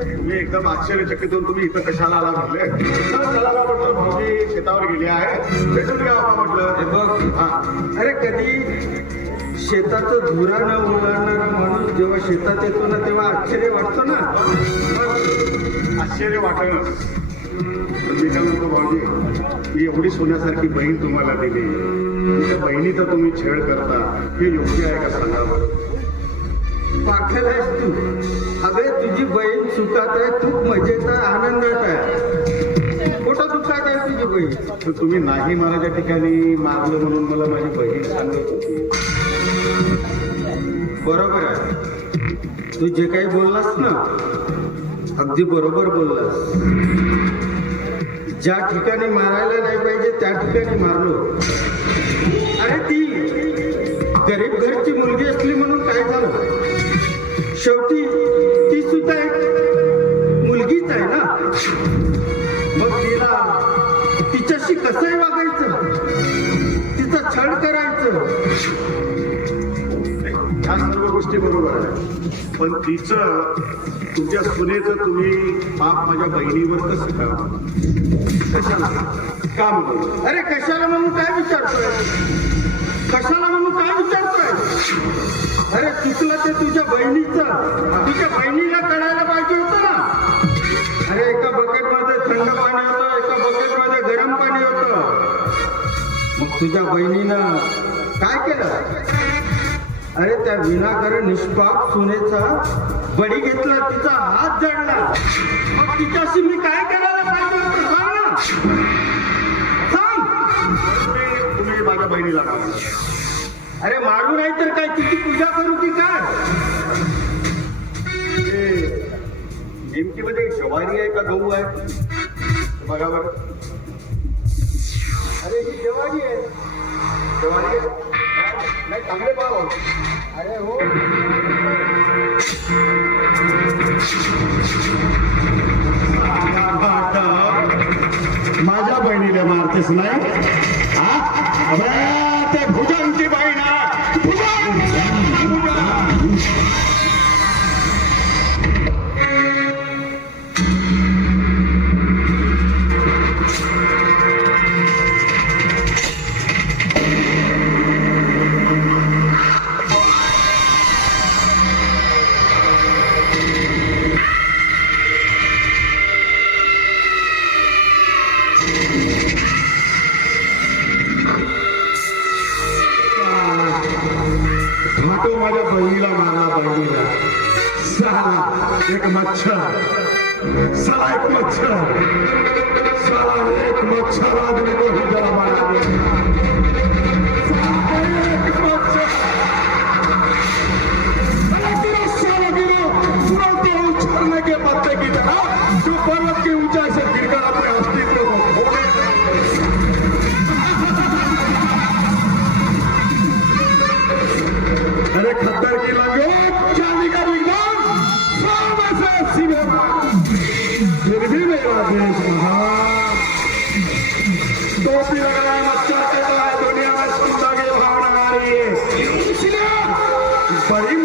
तुम्ही एकदम आश्चर्यचकित होऊन तुम्ही इथं कशाला आला म्हटले चला बा म्हटलं भाऊजी शेतावर गेले आहे भेटून घ्या बा म्हटलं. हे बघ हा अरे कधी शेताचं धुरा न ओलांडणारा माणूस जेव्हा शेतात येतो ना तेव्हा आश्चर्य वाटतो ना. आश्चर्य वाटणं मी काय म्हणतो भाऊजी ही एवढी सोन्यासारखी बहीण तुम्हाला दिली तुमच्या बहिणीचा तुम्ही छेड करता हे योग्य आहे का सांगा बरं. पाखल आहेस तू. अबे तुझी बहीण सुखात आहे, खूप मजेत आहे, आनंदात आहे. कुठं दुःखात आहे तुझी बहीण. तर तुम्ही नाही माराच्या ठिकाणी मारलं म्हणून मला माझी बहीण सांगत होती. बरोबर आहे. तू जे काही बोललास ना अगदी बरोबर बोललास. ज्या ठिकाणी मारायला नाही पाहिजे त्या ठिकाणी मारलो. अरे ती गरीब घरची मुलगी असली म्हणून काय झालं. शेवटी ती सुद्धा एक मुलगीच आहे ना. मग तिला तिच्याशी कसंही वागायचं, तिचा छळ करायचं. ह्या सर्व गोष्टी बरोबर आहे पण तिचं तुमच्या सुनेचं तुम्ही पाप माझ्या बहिणीवर कसं करा कशाला का म्हणून. अरे कशाला म्हणून काय विचारतोय. कशाला म्हणून काय विचारतोय. अरे चुकलं ते तुझ्या बहिणीचं. तुझ्या बहिणीला कळायला पाहिजे होतं ना. अरे एका बकेटमध्ये थंड पाणी होतं, एका बकेटमध्ये गरम पाणी होतं. मग तुझ्या बहिणीनं काय केलं. अरे त्या विनाकारण निष्पाप सुनेचा बळी घेतला, तिचा हात जळला. मग तिच्याशी मी काय करायला पाहिजे होतं सांग ना. सांग. तुम्ही माझ्या बहिणीला मारलं. अरे मारू नाही तर काय तिची पूजा करू की काय. नेमकी मध्ये ज्वारी आहे का गहू आहे बघा बरं. अरे ही जेवारी आहे. ज्वारी आहे नाही चांगले पाव. अरे हो. माझ्या बहिणीला मारतेस नाही हा. अबे, ते भुजंगची बहीण आहे. भुजंग! घाटो माझ्या बहिणीला मारला बहिणीला. साला एक मच्छर. साला एक मच्छर. साला एक मच्छर आदमी को ही जरा मारा दिया. साला एक मच्छर. अरे तेरा साला गिरो तुरंत उछलने के पत्ते की तरह जो पर्वत की ऊंचाई से गिरकर अपने अस्तित्व को खोने. अरे खद्दर की लंगोट चांदी का विज्ञान सामने से सीधे फिर भी मेरा देश महान. टोपी लगाए मच्छर कहता है दुनिया में जिंदगी भावना आ रही है इसलिए बड़ी